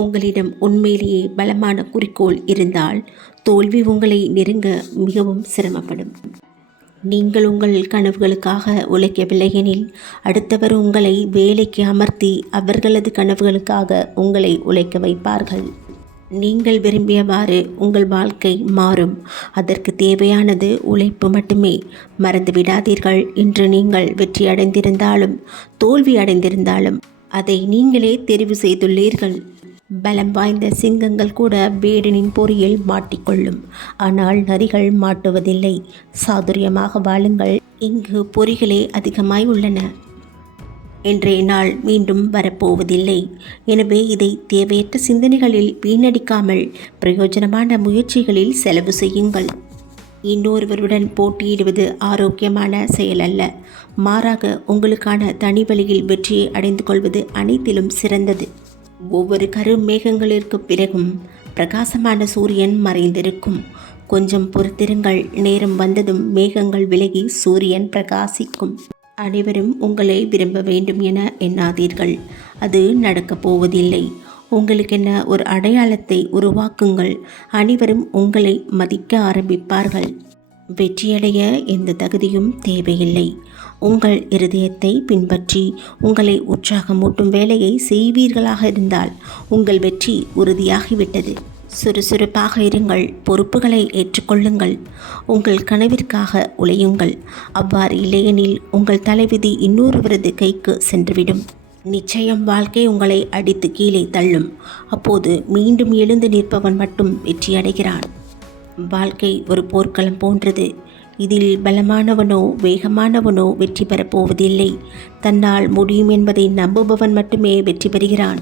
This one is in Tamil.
உங்களிடம் உண்மையிலேயே பலமான குறிக்கோள் இருந்தால் தோல்வி உங்களை நெருங்க மிகவும் சிரமப்படும். நீங்கள் உங்கள் கனவுகளுக்காக உழைக்கவில்லை எனில் அடுத்தவர் உங்களை வேலைக்கு அமர்த்தி அவர்களது கனவுகளுக்காக உங்களை உழைக்க வைப்பார்கள். நீங்கள் விரும்பியவாறு உங்கள் வாழ்க்கை மாறும். அதற்கு தேவையானது உழைப்பு மட்டுமே. மறந்து விடாதீர்கள். இன்று நீங்கள் வெற்றி அடைந்திருந்தாலும் தோல்வி அடைந்திருந்தாலும் அதை நீங்களே தெரிவு செய்துள்ளீர்கள். பலம் வாய்ந்த சிங்கங்கள் கூட வேடனின் பொறியில் மாட்டிக்கொள்ளும். ஆனால் நரிகள் மாட்டுவதில்லை. சாதுரியமாக வாழுங்கள். இங்கு பொறிகளே அதிகமாய் உள்ளன. இன்றைய நாள் மீண்டும் வரப்போவதில்லை. எனவே இதை தேவையற்ற சிந்தனைகளில் வீணடிக்காமல் பிரயோஜனமான முயற்சிகளில் செலவு செய்யுங்கள். இன்னொருவருடன் போட்டியிடுவது ஆரோக்கியமான செயல் அல்ல மாறாக உங்களுக்கான தனி வழியில் வெற்றியை அடைந்து கொள்வது அனைத்திலும் சிறந்தது. ஒவ்வொரு கருமேகங்களிற்கு பிறகும் பிரகாசமான சூரியன் மறைந்திருக்கும். கொஞ்சம் பொறுத்திருங்கள் நேரம் வந்ததும் மேகங்கள் விலகி சூரியன் பிரகாசிக்கும். அனைவரும் உங்களை விரும்ப வேண்டும் என எண்ணாதீர்கள். அது நடக்கப் போவதில்லை. உங்களுக்கென ஒரு அடையாளத்தை உருவாக்குங்கள். அனைவரும் உங்களை மதிக்க ஆரம்பிப்பார்கள். வெற்றியடைய எந்த தகுதியும் தேவையில்லை. உங்கள் இருதயத்தை பின்பற்றி உங்களை உற்சாகமூட்டும் வேலையை செய்வீர்களாக இருந்தால் உங்கள் வெற்றி உறுதியாகிவிட்டது. சுறுசுறுப்பாக இருங்கள் பொறுப்புகளை ஏற்றுக்கொள்ளுங்கள். உங்கள் கனவிற்காக உழையுங்கள். அவ்வாறு இல்லையெனில் உங்கள் தலைவிதி இன்னொருவரது கைக்கு சென்றுவிடும். நிச்சயம் வாழ்க்கை உங்களை அடித்து கீழே தள்ளும். அப்போது மீண்டும் எழுந்து நிற்பவன் மட்டும் வெற்றியடைகிறான். வாழ்க்கை ஒரு போர்க்களம் போன்றது. இதில் பலமானவனோ வேகமானவனோ வெற்றி பெறப்போவதில்லை தன்னால் முடியும் என்பதை நம்புபவன் மட்டுமே வெற்றி பெறுகிறான்.